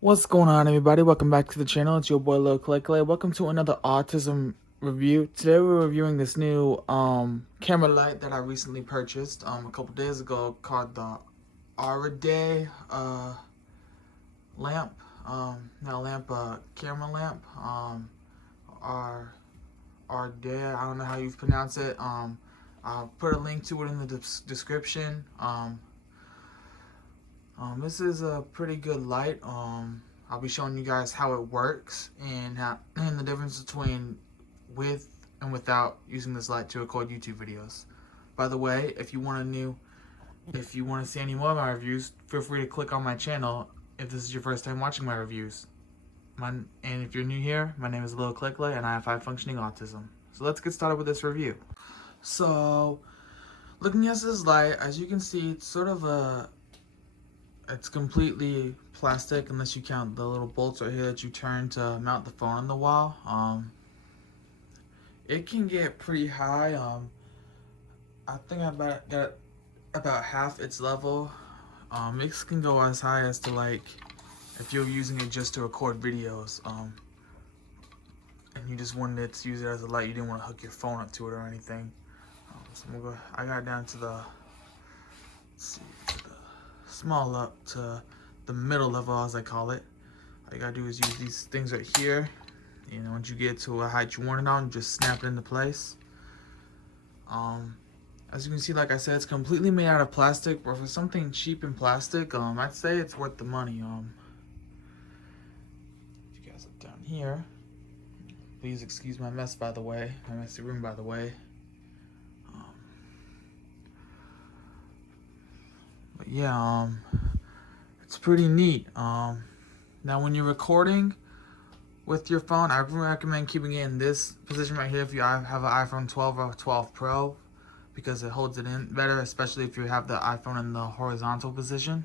What's going on, everybody? Welcome back to the channel. It's your boy Lil Clay. Welcome to another autism review. Today we're reviewing this new camera light that I recently purchased a couple days ago called the aureday lamp. Not lamp, camera lamp. Our aureday. I don't know how you pronounce it. I'll put a link to it in the description. This is a pretty good light. I'll be showing you guys how it works and the difference between with and without using this light to record YouTube videos. By the way, if you want to see any more of my reviews, feel free to click on my channel if this is your first time watching my reviews. And if you're new here, my name is Lil Clay and I have high functioning autism. So let's get started with this review. So, looking at this light, as you can see, it's completely plastic unless you count the little bolts right here that you turn to mount the phone on the wall. It can get pretty high. I think I got about half its level. It can go as high as to, like, if you're using it just to record videos, and you just wanted to use it as a light, you didn't want to hook your phone up to it or anything. So I got down to the, small up to the middle level, as I call it. All you gotta do is use these things right here. You know, once you get to a height you want it on, just snap it into place. As you can see, like I said, it's completely made out of plastic. But for something cheap in plastic, I'd say it's worth the money. If you guys look down here, please excuse my mess, by the way, my messy room, by the way. But yeah, it's pretty neat. Now when you're recording with your phone, I recommend keeping it in this position right here if you have an iPhone 12 or 12 Pro, because it holds it in better, especially if you have the iPhone in the horizontal position.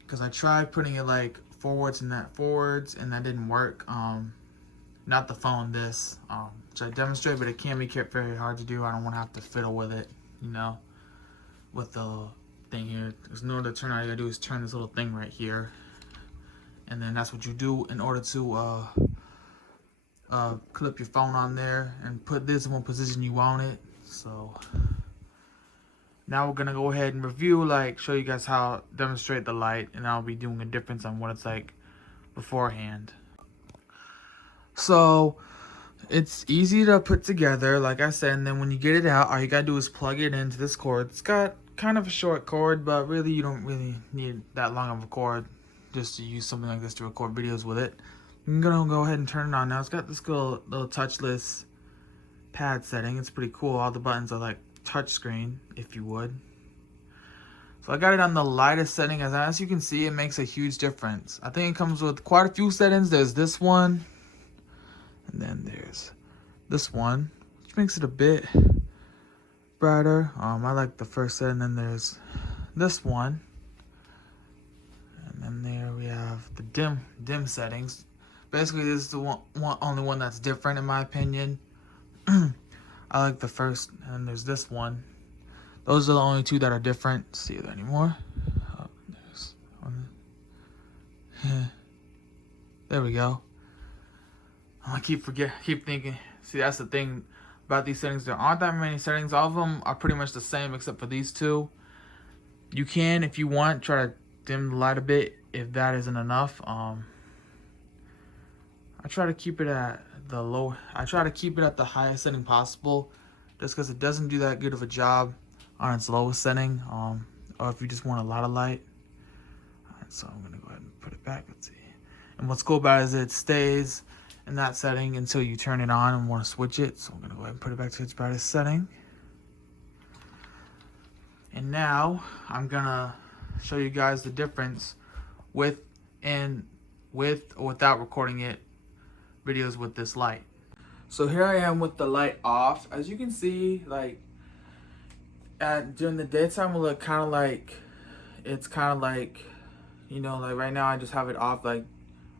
Because I tried putting it like forwards and that didn't work. Not the phone, which I demonstrate, but it can be kept very hard to do. I don't want to have to fiddle with it, you know, with the thing here. Because in order to turn, all you gotta do is turn this little thing right here, and then that's what you do in order to clip your phone on there and put this in what position you want it. So now we're gonna go ahead and review, show you guys how demonstrate the light, and I'll be doing a difference on what it's like beforehand. So it's easy to put together, like I said, and then when you get it out, all you gotta do is plug it into this cord. It's got kind of a short cord, but really you don't really need that long of a cord just to use something like this to record videos with it. I'm gonna go ahead and turn it on now. It's got this little touchless pad setting. It's pretty cool. All the buttons are like touch screen, if you would. So I got it on the lightest setting. As you can see, it makes a huge difference. I think it comes with quite a few settings. There's this one, and then there's this one, which makes it a bit brighter. I like the first set, and then there's this one, and then there we have the dim settings. Basically, this is the only one that's different in my opinion. I like the first, and there's this one. Those are the only two that are different. See if there any more. Oh, there's one. There we go. I keep thinking. See, that's the thing about these settings. There aren't that many settings. All of them are pretty much the same except for these two. You can, if you want, try to dim the light a bit if that isn't enough. I try to keep it at the highest setting possible, just because it doesn't do that good of a job on its lowest setting. Or if you just want a lot of light. Alright, so I'm gonna go ahead and put it back. Let's see. And what's cool about it is it stays in that setting until you turn it on and want to switch it. So I'm gonna go ahead and put it back to its brightest setting. And now I'm gonna show you guys the difference with or without recording it videos with this light. So here I am with the light off. As you can see, during the daytime will look kind of like, you know, like right now I just have it off. Like,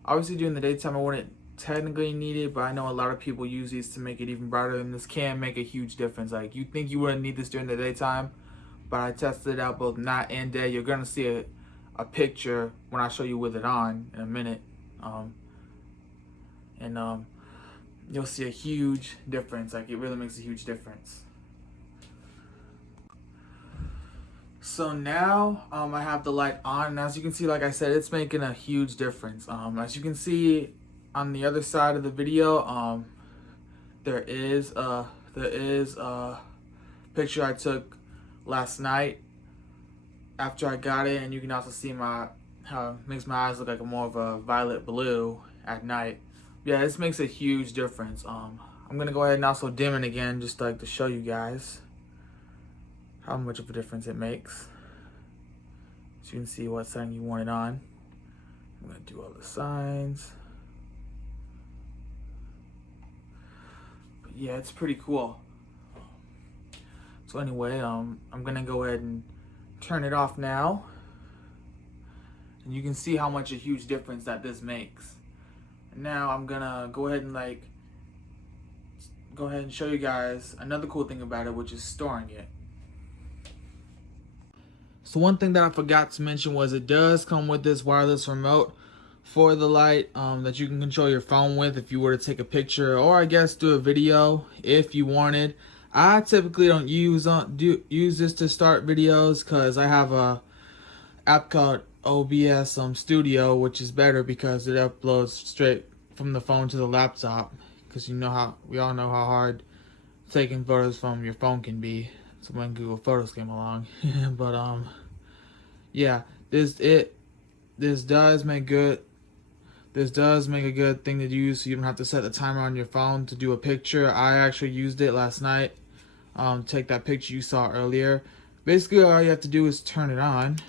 obviously during the daytime I wouldn't technically need it, but I know a lot of people use these to make it even brighter, and this can make a huge difference. Like, you think you wouldn't need this during the daytime, but I tested it out both night and day. You're gonna see a picture when I show you with it on in a minute. And you'll see a huge difference. Like, it really makes a huge difference. So now I have the light on, and as you can see, like I said, it's making a huge difference. As you can see on the other side of the video, there is a picture I took last night after I got it, and you can also see how it makes my eyes look like more of a violet blue at night. Yeah, this makes a huge difference. I'm gonna go ahead and also dim it again, just like to show you guys how much of a difference it makes, so you can see what setting you want it on. I'm gonna do all the signs. But yeah, it's pretty cool. So anyway, I'm gonna go ahead and turn it off now, and you can see how much a huge difference that this makes. And now I'm gonna go ahead and show you guys another cool thing about it, which is storing it. So one thing that I forgot to mention was it does come with this wireless remote for the light that you can control your phone with if you were to take a picture, or I guess do a video if you wanted. I typically don't use this to start videos because I have a app called OBS Studio, which is better because it uploads straight from the phone to the laptop. Because we all know how hard taking photos from your phone can be. So when Google Photos came along, but yeah, this does make a good thing to use, so you don't have to set the timer on your phone to do a picture. I actually used it last night. Take that picture you saw earlier. Basically, all you have to do is turn it on,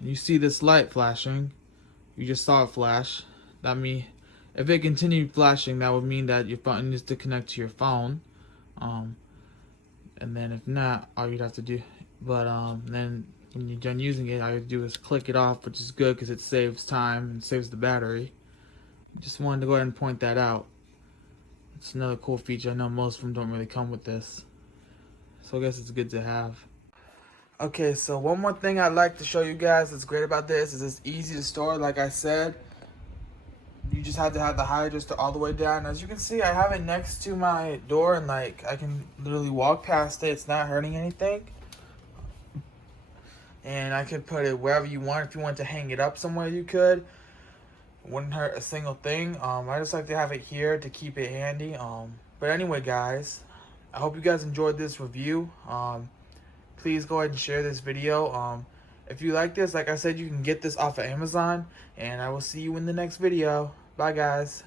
and you see this light flashing. You just saw it flash. If it continued flashing, that would mean that your phone needs to connect to your phone. And then if not, all you'd have to do, then when you're done using it, all you have to do is click it off, which is good because it saves time and saves the battery. Just wanted to go ahead and point that out. It's another cool feature. I know most of them don't really come with this, so I guess it's good to have. Okay, so one more thing I'd like to show you guys that's great about this is it's easy to store. Like I said, you just have to have the high adjuster all the way down. As you can see, I have it next to my door, and like I can literally walk past it. It's not hurting anything. And I could put it wherever you want. If you want to hang it up somewhere, you could. It wouldn't hurt a single thing. I just like to have it here to keep it handy. But anyway, guys, I hope you guys enjoyed this review. Please go ahead and share this video. If you like this, like I said, you can get this off of Amazon. And I will see you in the next video. Bye, guys.